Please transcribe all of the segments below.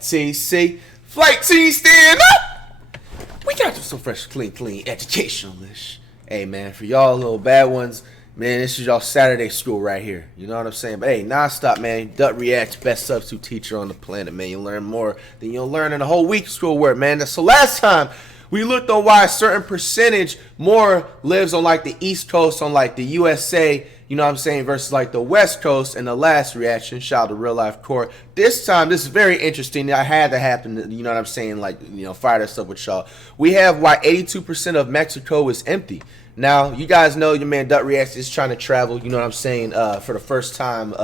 FTC. Flight team stand up! We got some fresh, clean educationalish. Hey, man, for y'all little bad ones, man, this is y'all Saturday school right here. You know what I'm saying? But hey, nonstop, man. Dut React's best substitute teacher on the planet, man. You learn more than you'll learn in a whole week of schoolwork, man. So last time, we looked on why a certain percentage more lives on like the East Coast, on like the USA, you know what I'm saying, versus like the West Coast. And the last reaction, shout out to Real Life Court. This time, this is very interesting. I had to happen, you know what I'm saying, like, you know, fire this up with y'all. We have why 82% of Mexico is empty. Now, you guys know your man Dut Reacts is trying to travel, you know what I'm saying, for the first time,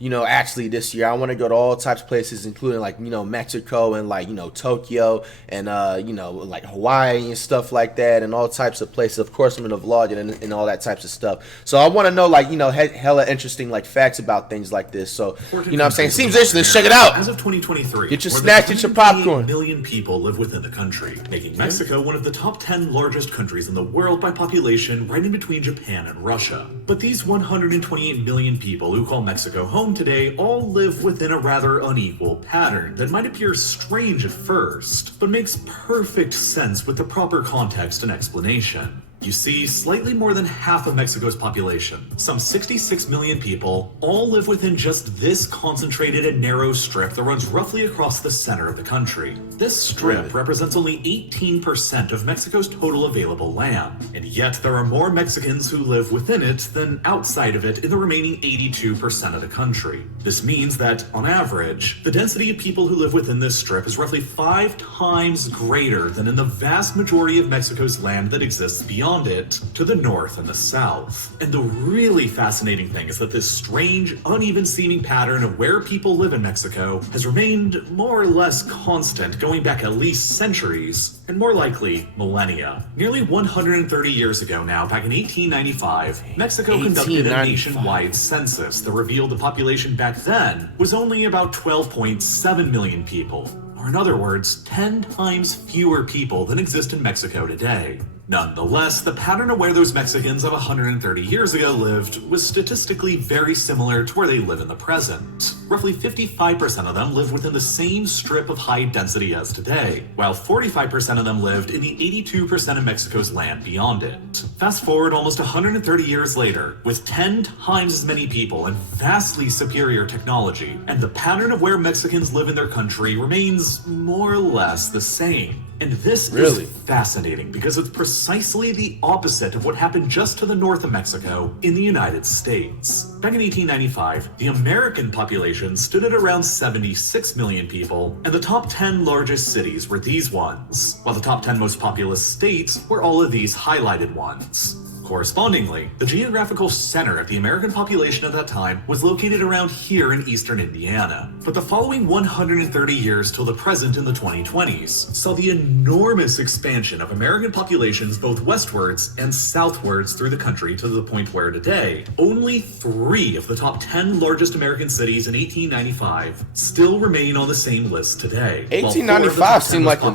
you know, actually this year. I want to go to all types of places, including like, you know, Mexico and like, you know, Tokyo and, you know, like Hawaii and stuff like that and all types of places. Of course, I'm going to vlog it and all that types of stuff. So I want to know, like, you know, hella interesting like facts about things like this. So, you know what I'm saying? Seems interesting. Let's check it out. As of 2023, get your snacks, get your popcorn. 128 million people live within the country, making Mexico one of the top 10 largest countries in the world by population, right in between Japan and Russia. But these 128 million people who call Mexico home today all live within a rather unequal pattern that might appear strange at first, but makes perfect sense with the proper context and explanation. You see, slightly more than half of Mexico's population, some 66 million people, all live within just this concentrated and narrow strip that runs roughly across the center of the country. This strip represents only 18% of Mexico's total available land, and yet there are more Mexicans who live within it than outside of it in the remaining 82% of the country. This means that, on average, the density of people who live within this strip is roughly 5 times greater than in the vast majority of Mexico's land that exists beyond it to the north and the south. And the really fascinating thing is that this strange, uneven seeming pattern of where people live in Mexico has remained more or less constant going back at least centuries, and more likely millennia. Nearly 130 years ago now, back in 1895, Mexico conducted a nationwide census that revealed the population back then was only about 12.7 million people. Or in other words, 10 times fewer people than exist in Mexico today. Nonetheless, the pattern of where those Mexicans of 130 years ago lived was statistically very similar to where they live in the present. Roughly 55% of them lived within the same strip of high density as today, while 45% of them lived in the 82% of Mexico's land beyond it. Fast forward almost 130 years later, with 10 times as many people and vastly superior technology, and the pattern of where Mexicans live in their country remains more or less the same. And this is fascinating because it's precisely the opposite of what happened just to the north of Mexico in the United States. Back in 1895, the American population stood at around 76 million people, and the top 10 largest cities were these ones, while the top 10 most populous states were all of these highlighted ones. Correspondingly, the geographical center of the American population at that time was located around here in eastern Indiana. But the following 130 years till the present in the 2020s saw the enormous expansion of American populations both westwards and southwards through the country to the point where today, only 3 of the top 10 largest American cities in 1895 still remain on the same list today. 1895 seemed like an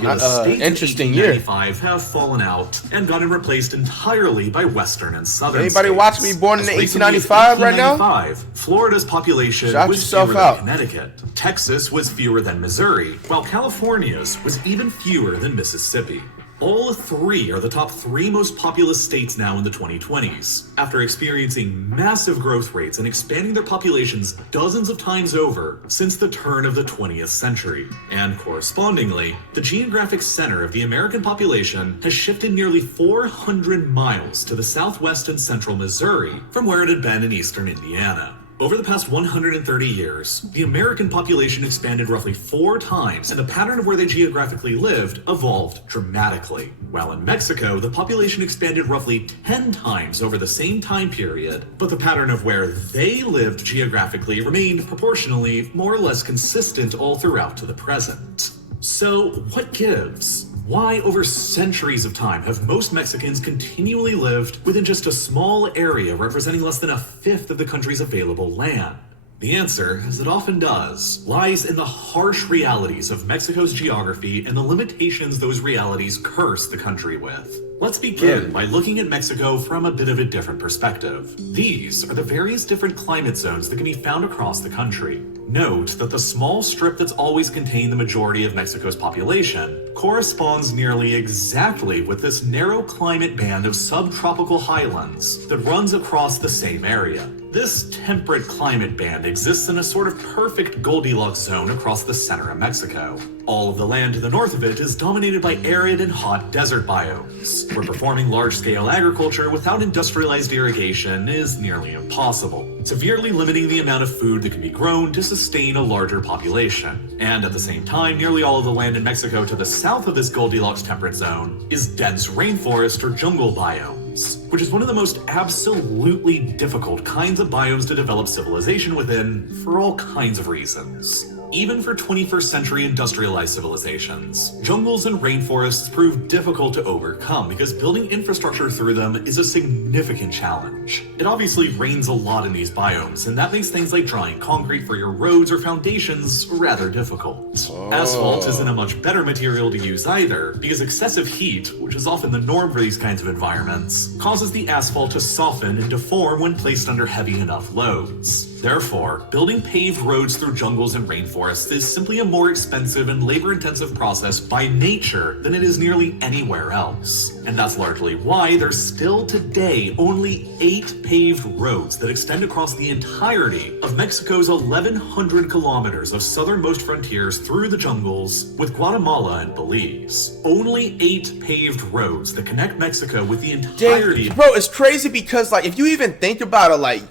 interesting year. 1895 have fallen out and gotten replaced entirely by western and southern Anybody states. watch me born in 1895 right now? Florida's population Shout was yourself fewer out. than Connecticut. Texas was fewer than Missouri, while California's was even fewer than Mississippi. All 3 are the top 3 most populous states now in the 2020s, after experiencing massive growth rates and expanding their populations dozens of times over since the turn of the 20th century. And correspondingly, the geographic center of the American population has shifted nearly 400 miles to the southwest and central Missouri from where it had been in eastern Indiana. Over the past 130 years, the American population expanded roughly 4 times, and the pattern of where they geographically lived evolved dramatically. While in Mexico, the population expanded roughly 10 times over the same time period, but the pattern of where they lived geographically remained proportionally more or less consistent all throughout to the present. So, what gives? Why, over centuries of time, have most Mexicans continually lived within just a small area representing less than 1/5 of the country's available land? The answer, as it often does, lies in the harsh realities of Mexico's geography and the limitations those realities curse the country with. Let's begin by looking at Mexico from a bit of a different perspective. These are the various different climate zones that can be found across the country. Note that the small strip that's always contained the majority of Mexico's population corresponds nearly exactly with this narrow climate band of subtropical highlands that runs across the same area. This temperate climate band exists in a sort of perfect Goldilocks zone across the center of Mexico. All of the land to the north of it is dominated by arid and hot desert biomes, where performing large-scale agriculture without industrialized irrigation is nearly impossible, severely limiting the amount of food that can be grown to sustain a larger population. And at the same time, nearly all of the land in Mexico to the south of this Goldilocks temperate zone is dense rainforest or jungle biomes, which is one of the most absolutely difficult kinds of biomes to develop civilization within for all kinds of reasons. Even for 21st century industrialized civilizations, jungles and rainforests prove difficult to overcome because building infrastructure through them is a significant challenge. It obviously rains a lot in these biomes, and that makes things like drawing concrete for your roads or foundations rather difficult. Asphalt isn't a much better material to use either, because excessive heat, which is often the norm for these kinds of environments, causes the asphalt to soften and deform when placed under heavy enough loads. Therefore, building paved roads through jungles and rainforests is simply a more expensive and labor-intensive process by nature than it is nearly anywhere else. And that's largely why there's still today only 8 paved roads that extend across the entirety of Mexico's 1,100 kilometers of southernmost frontiers through the jungles with Guatemala and Belize. Only 8 paved roads that connect Mexico with the entirety. Bro, it's crazy because, like, if you even think about it, like,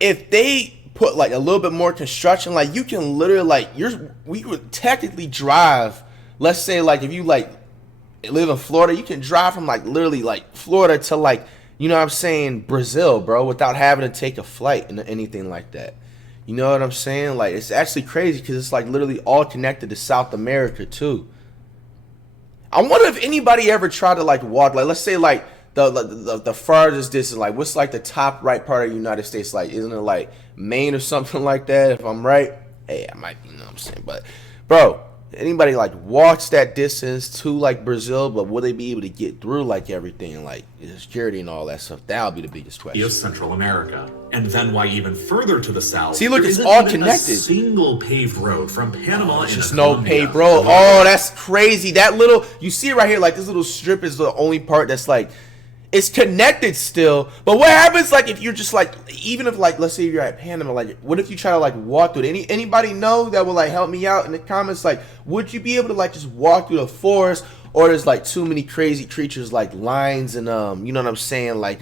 if they put like a little bit more construction, like you can literally like we would technically drive, let's say like if you like live in Florida, you can drive from like literally like Florida to like, you know what I'm saying, Brazil, bro, without having to take a flight and anything like that. You know what I'm saying? Like it's actually crazy because it's like literally all connected to South America too. I wonder if anybody ever tried to like walk, like let's say like the farthest distance, like what's like the top right part of the United States, like isn't it like Maine or something like that? If I'm right, hey, I might be, you know what I'm saying, but bro, anybody like walks that distance to like Brazil, but will they be able to get through like everything, like security and all that stuff? That'll be the biggest question. Of Central America, and then why even further to the south? See, look, it's all connected. A single paved road from Panama into just no Colombia. paved road. Oh, that's crazy. That little, you see it right here, like this little strip is the only part that's like. It's connected still, but what happens like if you're just like, even if like, let's say you're at Panama, like what if you try to like walk through it? Anybody know that will like help me out in the comments? Like, would you be able to like just walk through the forest, or there's like too many crazy creatures like lions and you know what I'm saying, like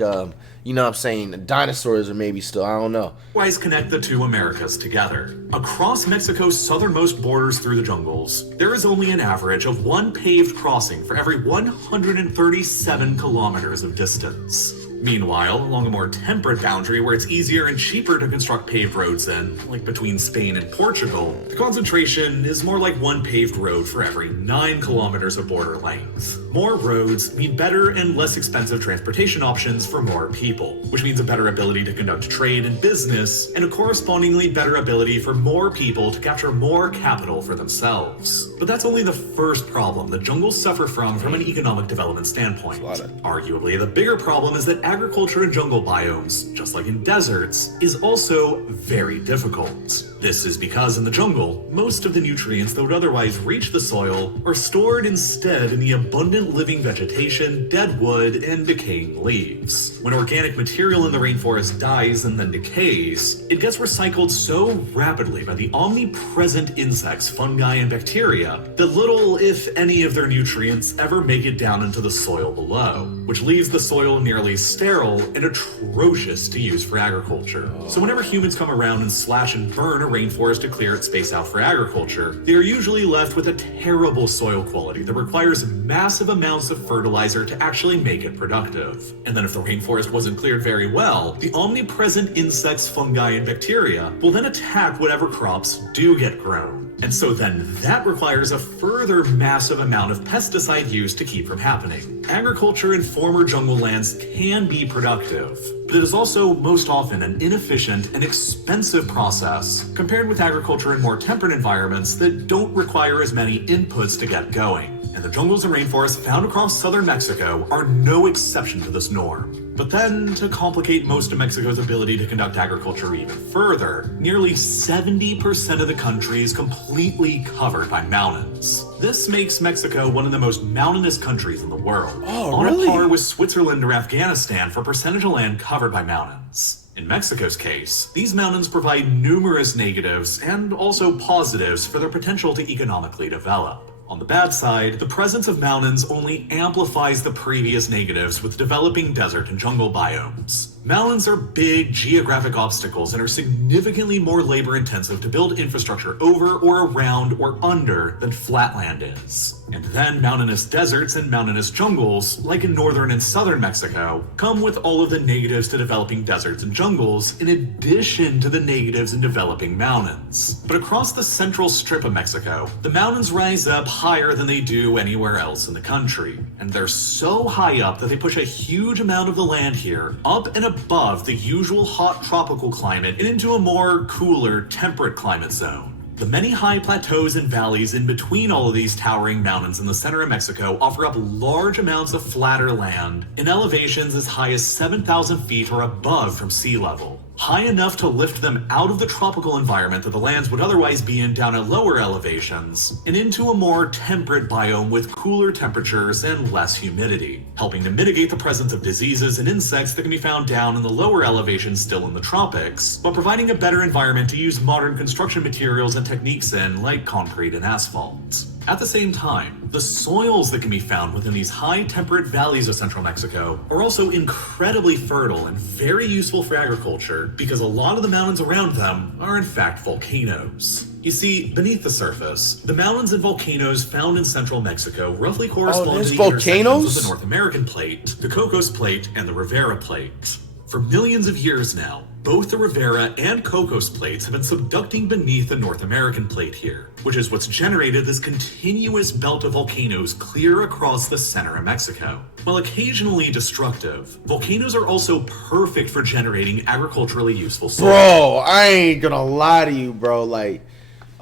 you know what I'm saying, dinosaurs or maybe still, I don't know. Wise connect the two Americas together. Across Mexico's southernmost borders through the jungles, there is only an average of 1 paved crossing for every 137 kilometers of distance. Meanwhile, along a more temperate boundary where it's easier and cheaper to construct paved roads in, like between Spain and Portugal, the concentration is more like 1 paved road for every 9 kilometers of border length. More roads mean better and less expensive transportation options for more people, which means a better ability to conduct trade and business, and a correspondingly better ability for more people to capture more capital for themselves. But that's only the first problem the jungles suffer from an economic development standpoint. Arguably, the bigger problem is that agriculture in jungle biomes, just like in deserts, is also very difficult. This is because in the jungle, most of the nutrients that would otherwise reach the soil are stored instead in the abundant living vegetation, dead wood, and decaying leaves. When organic material in the rainforest dies and then decays, it gets recycled so rapidly by the omnipresent insects, fungi, and bacteria that little, if any, of their nutrients ever make it down into the soil below, which leaves the soil nearly sterile and atrocious to use for agriculture. So whenever humans come around and slash and burn a rainforest to clear its space out for agriculture, they are usually left with a terrible soil quality that requires massive amounts of fertilizer to actually make it productive. And then if the rainforest wasn't cleared very well, the omnipresent insects, fungi, and bacteria will then attack whatever crops do get grown. And so then that requires a further massive amount of pesticide use to keep from happening. Agriculture in former jungle lands can be productive, but it is also most often an inefficient and expensive process compared with agriculture in more temperate environments that don't require as many inputs to get going. and the jungles and rainforests found across southern Mexico are no exception to this norm. But then, to complicate most of Mexico's ability to conduct agriculture even further, nearly 70% of the country is completely covered by mountains. This makes Mexico one of the most mountainous countries in the world, on a par with Switzerland or Afghanistan for percentage of land covered by mountains. In Mexico's case, these mountains provide numerous negatives and also positives for their potential to economically develop. On the bad side, the presence of mountains only amplifies the previous negatives with developing desert and jungle biomes. Mountains are big geographic obstacles and are significantly more labor-intensive to build infrastructure over or around or under than flatland is. And then mountainous deserts and mountainous jungles, like in northern and southern Mexico, come with all of the negatives to developing deserts and jungles in addition to the negatives in developing mountains. But across the central strip of Mexico, the mountains rise up higher than they do anywhere else in the country. And they're so high up that they push a huge amount of the land here up and above the usual hot tropical climate and into a more cooler temperate climate zone. The many high plateaus and valleys in between all of these towering mountains in the center of Mexico offer up large amounts of flatter land in elevations as high as 7,000 feet or above from sea level, high enough to lift them out of the tropical environment that the lands would otherwise be in down at lower elevations and into a more temperate biome with cooler temperatures and less humidity, helping to mitigate the presence of diseases and insects that can be found down in the lower elevations still in the tropics, but providing a better environment to use modern construction materials and techniques in, like concrete and asphalt. At the same time, the soils that can be found within these high temperate valleys of central Mexico are also incredibly fertile and very useful for agriculture because a lot of the mountains around them are in fact volcanoes. You see, beneath the surface, the mountains and volcanoes found in central Mexico roughly correspond to the intersections of the North American Plate, the Cocos Plate, and the Rivera Plate. For millions of years now, both the Rivera and Cocos plates have been subducting beneath the North American Plate here, which is what's generated this continuous belt of volcanoes clear across the center of Mexico. While occasionally destructive, volcanoes are also perfect for generating agriculturally useful soil. Bro, I ain't gonna lie to you, bro. Like,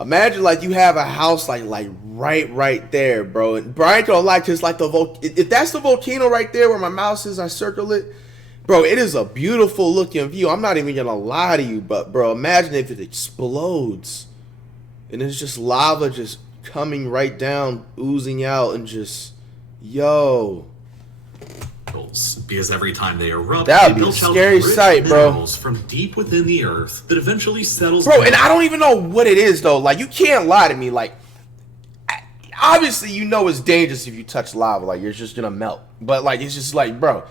imagine like you have a house like right there, bro. And bro, I ain't gonna lie, cause like if that's the volcano right there where my mouse is, I circle it. Bro, it is a beautiful looking view. I'm not even gonna lie to you, but bro, imagine if it explodes and it's just lava just coming right down, oozing out, and just, yo. Because every time they erupt, that would be a scary sight, bro. From deep within the earth that eventually settles. Bro, and I don't even know what it is though. Like, you can't lie to me. Like, obviously, you know it's dangerous if you touch lava. Like, you're just gonna melt. But like, it's just like, bro.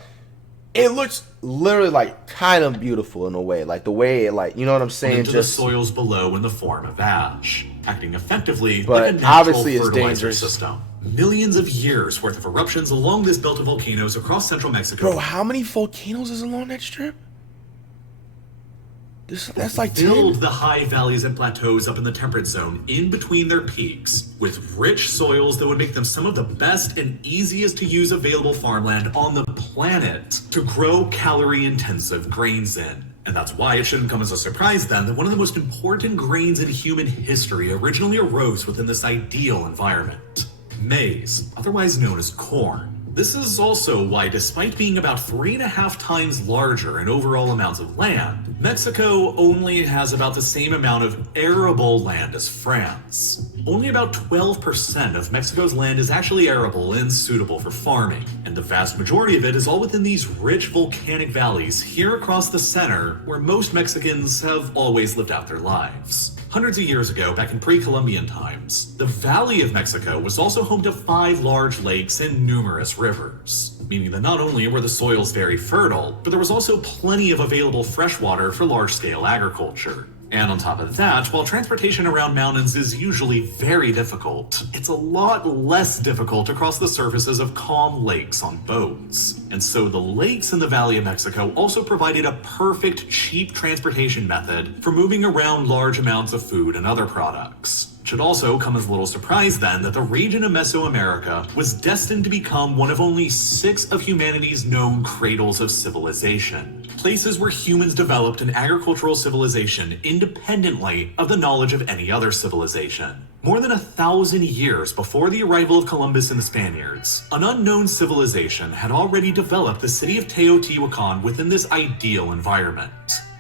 It looks literally like kind of beautiful in a way, like the way it, like, you know what I'm saying, into just the soils below in the form of ash, acting effectively but like a natural obviously it's fertilizer dangerous system. Millions of years worth of eruptions along this belt of volcanoes across central Mexico. Bro, how many volcanoes is along that strip? That's like filled 10? the high valleys and plateaus up in the temperate zone in between their peaks with rich soils that would make them some of the best and easiest to use available farmland on the planet to grow calorie-intensive grains in. And that's why it shouldn't come as a surprise then that one of the most important grains in human history originally arose within this ideal environment. Maize, otherwise known as corn. This is also why, despite being about 3.5 times larger in overall amounts of land, Mexico only has about the same amount of arable land as France. Only about 12% of Mexico's land is actually arable and suitable for farming, and the vast majority of it is all within these rich volcanic valleys here across the center, where most Mexicans have always lived out their lives. Hundreds of years ago, back in pre-Columbian times, the Valley of Mexico was also home to 5 large lakes and numerous rivers, meaning that not only were the soils very fertile, but there was also plenty of available fresh water for large-scale agriculture. And on top of that, while transportation around mountains is usually very difficult, it's a lot less difficult across the surfaces of calm lakes on boats. And so the lakes in the Valley of Mexico also provided a perfect, cheap transportation method for moving around large amounts of food and other products. It should also come as a little surprise then that the region of Mesoamerica was destined to become one of only 6 of humanity's known cradles of civilization. Places where humans developed an agricultural civilization independently of the knowledge of any other civilization. More than 1,000 years before the arrival of Columbus and the Spaniards, an unknown civilization had already developed the city of Teotihuacan within this ideal environment.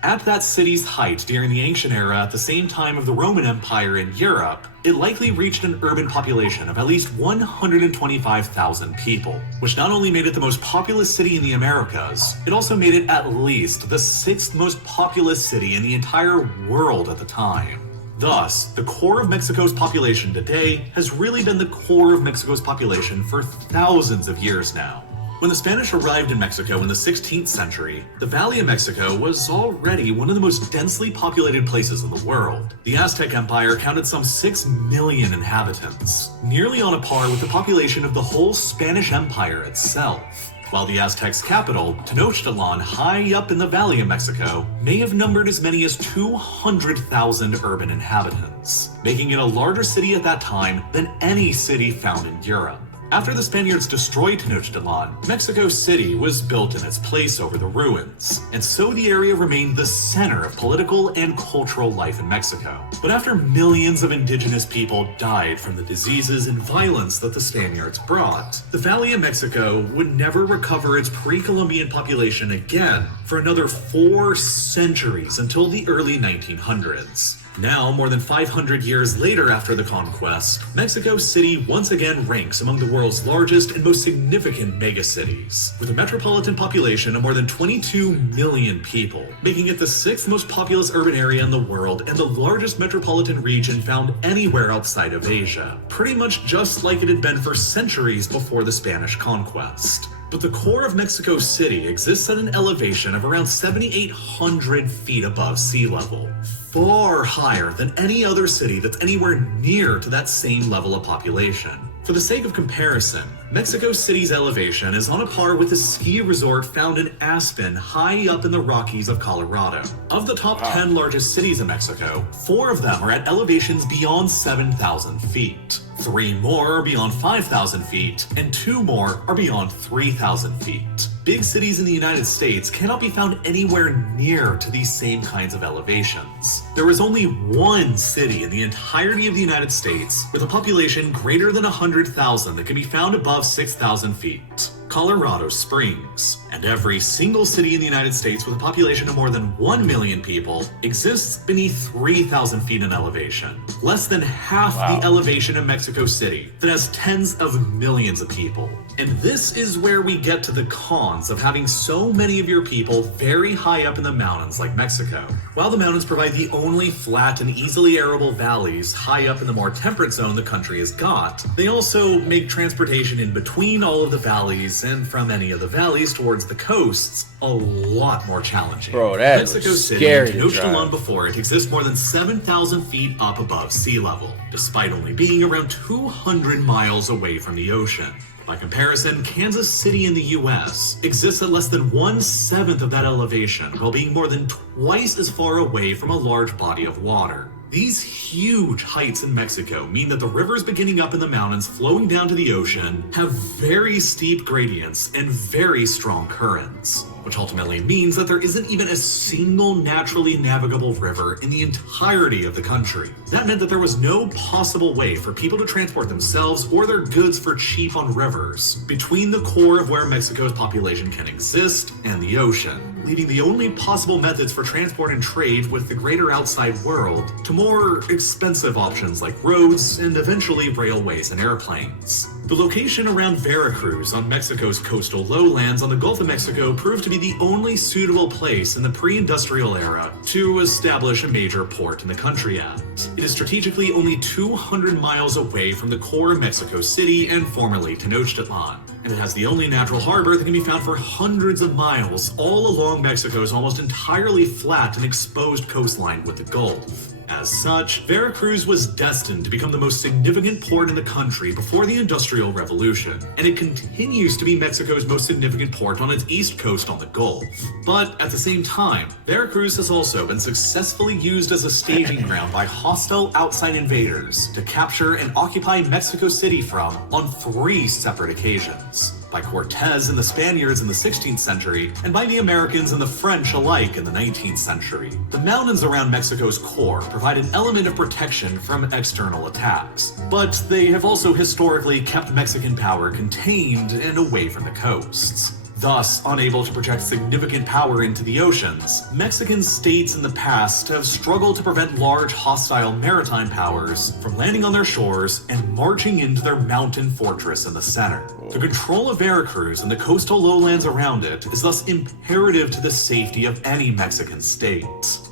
At that city's height during the ancient era at the same time of the Roman Empire in Europe, it likely reached an urban population of at least 125,000 people, which not only made it the most populous city in the Americas, it also made it at least the 6th most populous city in the entire world at the time. Thus, the core of Mexico's population today has really been the core of Mexico's population for thousands of years now. When the Spanish arrived in Mexico in the 16th century, the Valley of Mexico was already one of the most densely populated places in the world. The Aztec Empire counted some 6 million inhabitants, nearly on a par with the population of the whole Spanish Empire itself. While the Aztecs' capital, Tenochtitlan, high up in the Valley of Mexico, may have numbered as many as 200,000 urban inhabitants, making it a larger city at that time than any city found in Europe. After the Spaniards destroyed Tenochtitlan, Mexico City was built in its place over the ruins, and so the area remained the center of political and cultural life in Mexico. But after millions of indigenous people died from the diseases and violence that the Spaniards brought, the Valley of Mexico would never recover its pre-Columbian population again for another 4 centuries until the early 1900s. Now, more than 500 years later after the conquest, Mexico City once again ranks among the world's largest and most significant megacities, with a metropolitan population of more than 22 million people, making it the 6th most populous urban area in the world and the largest metropolitan region found anywhere outside of Asia, pretty much just like it had been for centuries before the Spanish conquest. But the core of Mexico City exists at an elevation of around 7,800 feet above sea level, far higher than any other city that's anywhere near to that same level of population. For the sake of comparison, Mexico City's elevation is on a par with a ski resort found in Aspen, high up in the Rockies of Colorado. Of the top 10 largest cities in Mexico, 4 of them are at elevations beyond 7,000 feet. 3 more are beyond 5,000 feet, and 2 more are beyond 3,000 feet. Big cities in the United States cannot be found anywhere near to these same kinds of elevations. There is only one city in the entirety of the United States with a population greater than 100,000 that can be found above 6,000 feet: Colorado Springs. And every single city in the United States with a population of more than 1 million people exists beneath 3,000 feet in elevation, less than half the elevation of Mexico City that has tens of millions of people. And this is where we get to the cons of having so many of your people very high up in the mountains like Mexico. While the mountains provide the only flat and easily arable valleys high up in the more temperate zone the country has got, they also make transportation in between all of the valleys and from any of the valleys towards the coasts a lot more challenging. Bro, that Mexico is City scary and to Tenochtitlan drive. before it exists more than 7,000 feet up above sea level, despite only being around 200 miles away from the ocean. By comparison, Kansas City in the US exists at less than 1/7 of that elevation, while being more than twice as far away from a large body of water. These huge heights in Mexico mean that the rivers beginning up in the mountains flowing down to the ocean have very steep gradients and very strong currents, which ultimately means that there isn't even a single naturally navigable river in the entirety of the country. That meant that there was no possible way for people to transport themselves or their goods for cheap on rivers between the core of where Mexico's population can exist and the ocean, leaving the only possible methods for transport and trade with the greater outside world to more expensive options like roads and eventually railways and airplanes. The location around Veracruz on Mexico's coastal lowlands on the Gulf of Mexico proved to be the only suitable place in the pre-industrial era to establish a major port in the country at. It is strategically only 200 miles away from the core of Mexico City and formerly Tenochtitlan, and it has the only natural harbor that can be found for hundreds of miles all along Mexico's almost entirely flat and exposed coastline with the Gulf. As such, Veracruz was destined to become the most significant port in the country before the Industrial Revolution, and it continues to be Mexico's most significant port on its east coast on the Gulf. But at the same time, Veracruz has also been successfully used as a staging ground by hostile outside invaders to capture and occupy Mexico City from on 3 separate occasions. By Cortez and the Spaniards in the 16th century, and by the Americans and the French alike in the 19th century. The mountains around Mexico's core provide an element of protection from external attacks, but they have also historically kept Mexican power contained and away from the coasts. Thus, unable to project significant power into the oceans, Mexican states in the past have struggled to prevent large hostile maritime powers from landing on their shores and marching into their mountain fortress in the center. The control of Veracruz and the coastal lowlands around it is thus imperative to the safety of any Mexican state.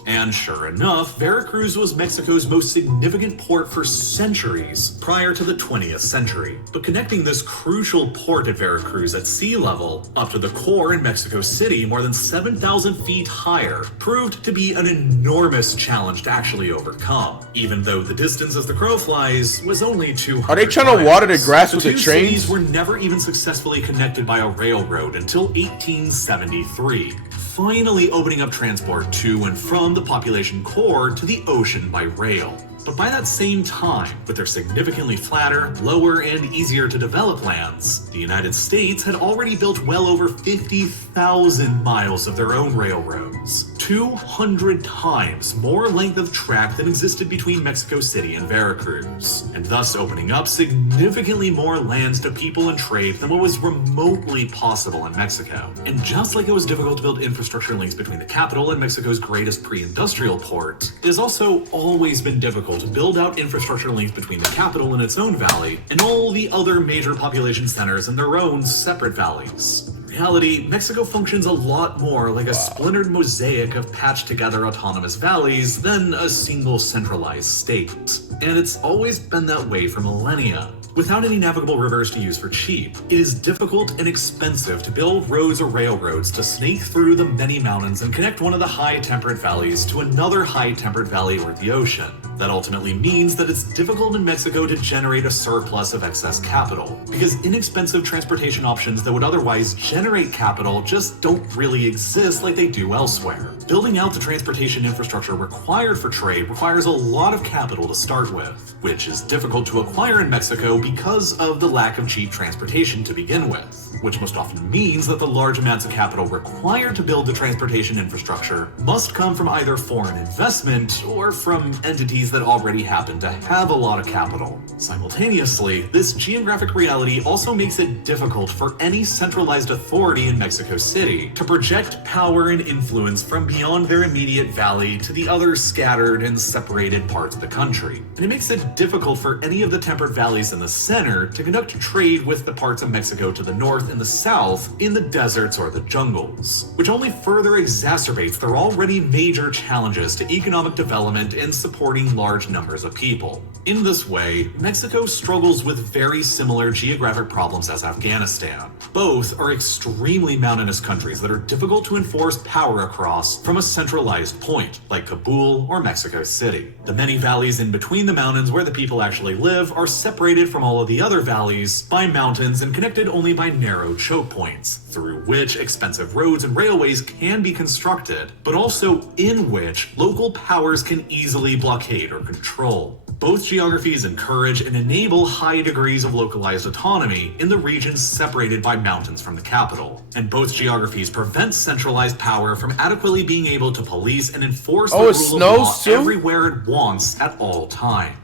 And sure enough, Veracruz was Mexico's most significant port for centuries prior to the 20th century. But connecting this crucial port at Veracruz at sea level up to the core in Mexico City more than 7,000 feet higher proved to be an enormous challenge to actually overcome, even though the distance as the crow flies was only 200 Are they trying to water the grass with the two trains? cities were never even successfully connected by a railroad until 1873. Finally opening up transport to and from the population core to the ocean by rail. But by that same time, with their significantly flatter, lower, and easier to develop lands, the United States had already built well over 50,000 miles of their own railroads, 200 times more length of track than existed between Mexico City and Veracruz, and thus opening up significantly more lands to people and trade than what was remotely possible in Mexico. And just like it was difficult to build infrastructure links between the capital and Mexico's greatest pre-industrial port, it has also always been difficult to build out infrastructure links between the capital and its own valley and all the other major population centers in their own separate valleys. In reality, Mexico functions a lot more like a splintered mosaic of patched together autonomous valleys than a single centralized state. And it's always been that way for millennia. Without any navigable rivers to use for cheap, it is difficult and expensive to build roads or railroads to snake through the many mountains and connect one of the high temperate valleys to another high temperate valley or the ocean. That ultimately means that it's difficult in Mexico to generate a surplus of excess capital, because inexpensive transportation options that would otherwise generate capital just don't really exist like they do elsewhere. Building out the transportation infrastructure required for trade requires a lot of capital to start with, which is difficult to acquire in Mexico because of the lack of cheap transportation to begin with, which most often means that the large amounts of capital required to build the transportation infrastructure must come from either foreign investment or from entities that already happen to have a lot of capital. Simultaneously, this geographic reality also makes it difficult for any centralized authority in Mexico City to project power and influence from beyond their immediate valley to the other scattered and separated parts of the country. And it makes it difficult for any of the temperate valleys in the center to conduct trade with the parts of Mexico to the north and the south in the deserts or the jungles, which only further exacerbates their already major challenges to economic development and supporting large numbers of people. In this way, Mexico struggles with very similar geographic problems as Afghanistan. Both are extremely mountainous countries that are difficult to enforce power across from a centralized point, like Kabul or Mexico City. The many valleys in between the mountains where the people actually live are separated from all of the other valleys by mountains and connected only by narrow choke points, through which expensive roads and railways can be constructed, but also in which local powers can easily blockade or control. Both geographies encourage and enable high degrees of localized autonomy in the regions separated by mountains from the capital, and both geographies prevent centralized power from adequately being able to police and enforce the rule of law everywhere it wants at all times.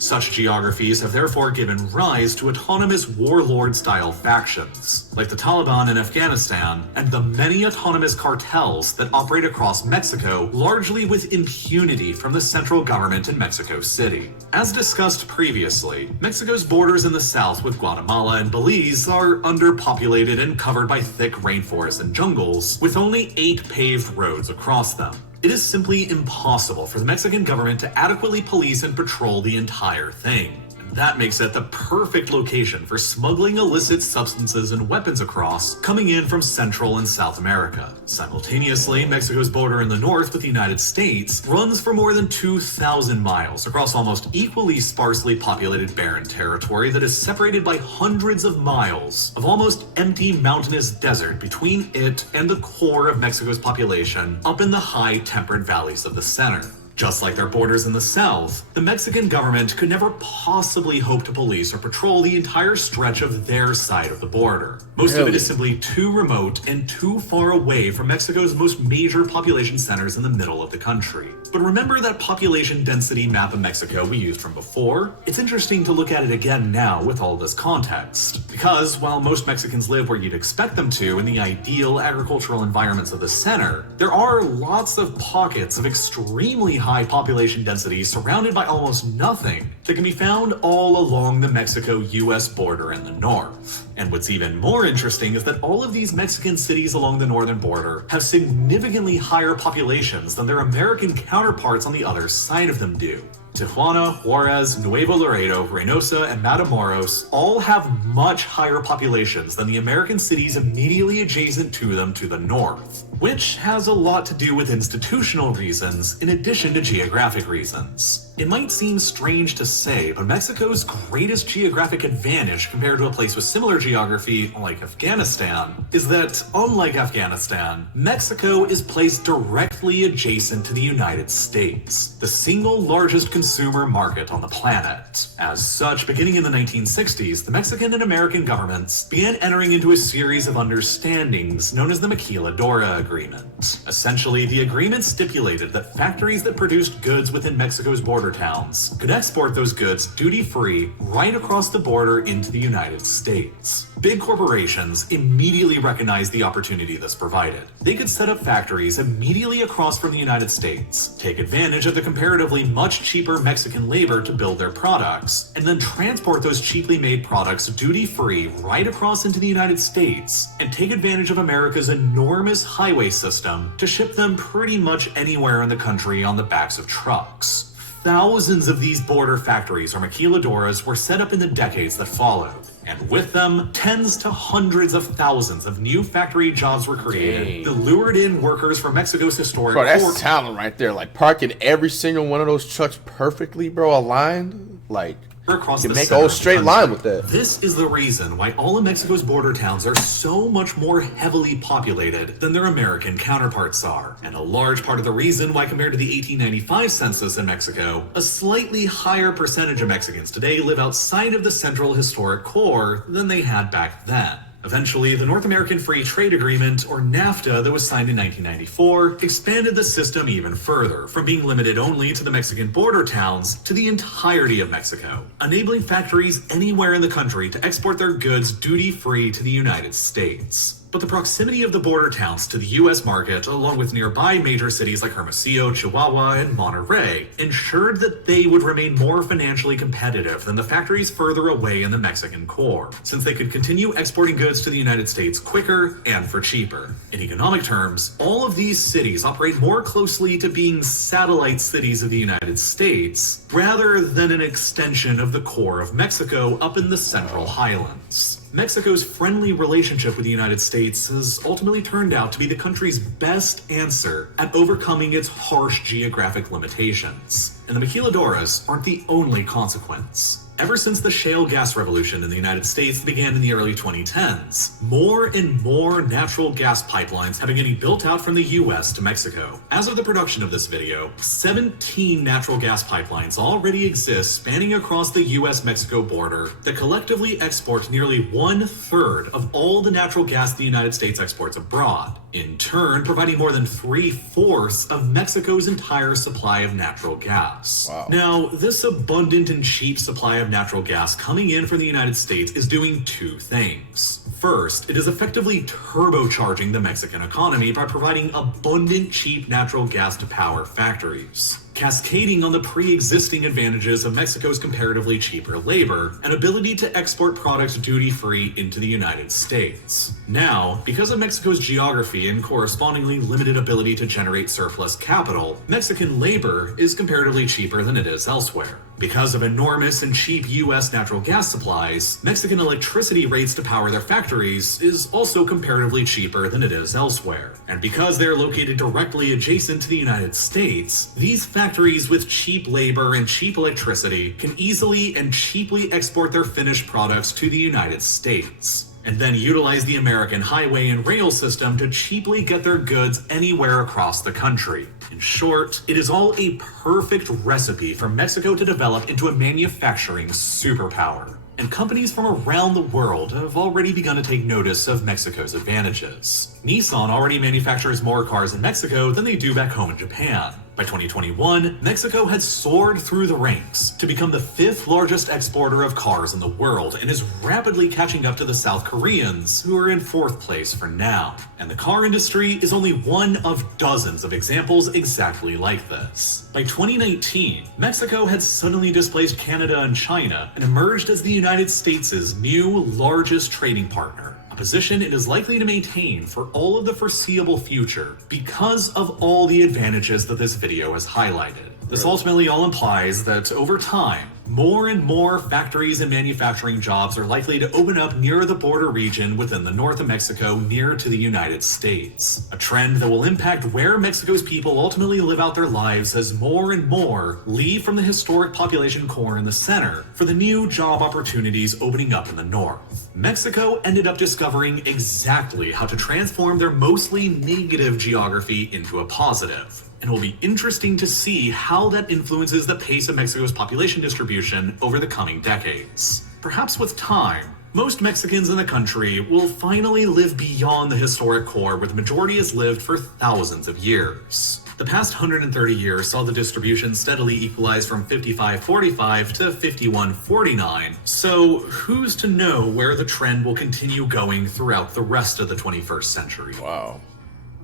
Such geographies have therefore given rise to autonomous warlord-style factions, like the Taliban in Afghanistan, and the many autonomous cartels that operate across Mexico, largely with impunity from the central government in Mexico City. As discussed previously, Mexico's borders in the south with Guatemala and Belize are underpopulated and covered by thick rainforests and jungles, with only 8 paved roads across them. It is simply impossible for the Mexican government to adequately police and patrol the entire thing. That makes it the perfect location for smuggling illicit substances and weapons across, coming in from Central and South America. Simultaneously, Mexico's border in the north with the United States runs for more than 2,000 miles across almost equally sparsely populated barren territory that is separated by hundreds of miles of almost empty mountainous desert between it and the core of Mexico's population up in the high temperate valleys of the center. Just like their borders in the south, the Mexican government could never possibly hope to police or patrol the entire stretch of their side of the border. Most of it is simply too remote and too far away from Mexico's most major population centers in the middle of the country. But remember that population density map of Mexico we used from before? It's interesting to look at it again now with all this context. Because while most Mexicans live where you'd expect them to in the ideal agricultural environments of the center, there are lots of pockets of extremely high population density surrounded by almost nothing that can be found all along the Mexico-US border in the north. And what's even more interesting is that all of these Mexican cities along the northern border have significantly higher populations than their American counterparts on the other side of them do. Tijuana, Juarez, Nuevo Laredo, Reynosa, and Matamoros all have much higher populations than the American cities immediately adjacent to them to the north, which has a lot to do with institutional reasons in addition to geographic reasons. It might seem strange to say, but Mexico's greatest geographic advantage compared to a place with similar geography like Afghanistan is that, unlike Afghanistan, Mexico is placed directly adjacent to the United States, the single largest consumer market on the planet. As such, beginning in the 1960s, the Mexican and American governments began entering into a series of understandings known as the Maquiladora Agreement. Essentially, the agreement stipulated that factories that produced goods within Mexico's border towns could export those goods duty-free right across the border into the United States. Big corporations immediately recognized the opportunity this provided. They could set up factories immediately across from the United States, take advantage of the comparatively much cheaper Mexican labor to build their products, and then transport those cheaply made products duty-free right across into the United States, and take advantage of America's enormous highway system to ship them pretty much anywhere in the country on the backs of trucks. Thousands of these border factories or maquiladoras were set up in the decades that followed, and with them, tens to hundreds of thousands of new factory jobs were created that lured in workers from Mexico's historic Bro, that's talent right there. Like parking every single one of those trucks perfectly, bro, aligned. Like, across you the can make a whole straight line with that. This is the reason why all of Mexico's border towns are so much more heavily populated than their American counterparts are, and a large part of the reason why, compared to the 1895 census in Mexico, a slightly higher percentage of Mexicans today live outside of the central historic core than they had back then. Eventually, the North American Free Trade Agreement, or NAFTA, that was signed in 1994, expanded the system even further, from being limited only to the Mexican border towns to the entirety of Mexico, enabling factories anywhere in the country to export their goods duty-free to the United States. But the proximity of the border towns to the U.S. market, along with nearby major cities like Hermosillo, Chihuahua, and Monterrey, ensured that they would remain more financially competitive than the factories further away in the Mexican core, since they could continue exporting goods to the United States quicker and for cheaper. In economic terms, all of these cities operate more closely to being satellite cities of the United States, rather than an extension of the core of Mexico up in the central highlands. Mexico's friendly relationship with the United States has ultimately turned out to be the country's best answer at overcoming its harsh geographic limitations. And the maquiladoras aren't the only consequence. Ever since the shale gas revolution in the United States began in the early 2010s, more and more natural gas pipelines have been getting built out from the US to Mexico. As of the production of this video, 17 natural gas pipelines already exist spanning across the US-Mexico border that collectively export nearly 1/3 of all the natural gas the United States exports abroad, in turn providing more than 3/4 of Mexico's entire supply of natural gas. Wow. Now, this abundant and cheap supply of natural gas coming in from the United States is doing two things. First, it is effectively turbocharging the Mexican economy by providing abundant, cheap natural gas to power factories, cascading on the pre-existing advantages of Mexico's comparatively cheaper labor and ability to export products duty-free into the United States. Now, because of Mexico's geography and correspondingly limited ability to generate surplus capital, Mexican labor is comparatively cheaper than it is elsewhere. Because of enormous and cheap US natural gas supplies, Mexican electricity rates to power their factories is also comparatively cheaper than it is elsewhere. And because they're located directly adjacent to the United States, these factories with cheap labor and cheap electricity can easily and cheaply export their finished products to the United States, and then utilize the American highway and rail system to cheaply get their goods anywhere across the country. In short, it is all a perfect recipe for Mexico to develop into a manufacturing superpower. And companies from around the world have already begun to take notice of Mexico's advantages. Nissan already manufactures more cars in Mexico than they do back home in Japan. By 2021, Mexico had soared through the ranks to become the 5th largest exporter of cars in the world and is rapidly catching up to the South Koreans, who are in 4th place for now. And the car industry is only one of dozens of examples exactly like this. By 2019, Mexico had suddenly displaced Canada and China and emerged as the United States' new largest trading partner. A position it is likely to maintain for all of the foreseeable future because of all the advantages that this video has highlighted. This ultimately all implies that over time, more and more factories and manufacturing jobs are likely to open up near the border region within the north of Mexico near to the United States. A trend that will impact where Mexico's people ultimately live out their lives as more and more leave from the historic population core in the center for the new job opportunities opening up in the north. Mexico ended up discovering exactly how to transform their mostly negative geography into a positive. And it will be interesting to see how that influences the pace of Mexico's population distribution over the coming decades. Perhaps with time, most Mexicans in the country will finally live beyond the historic core where the majority has lived for thousands of years. The past 130 years saw the distribution steadily equalize from 55-45 to 51-49, so who's to know where the trend will continue going throughout the rest of the 21st century? Wow.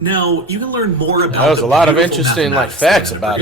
Now, you can learn more about That was the a lot of beautiful interesting mathematics facts that about it.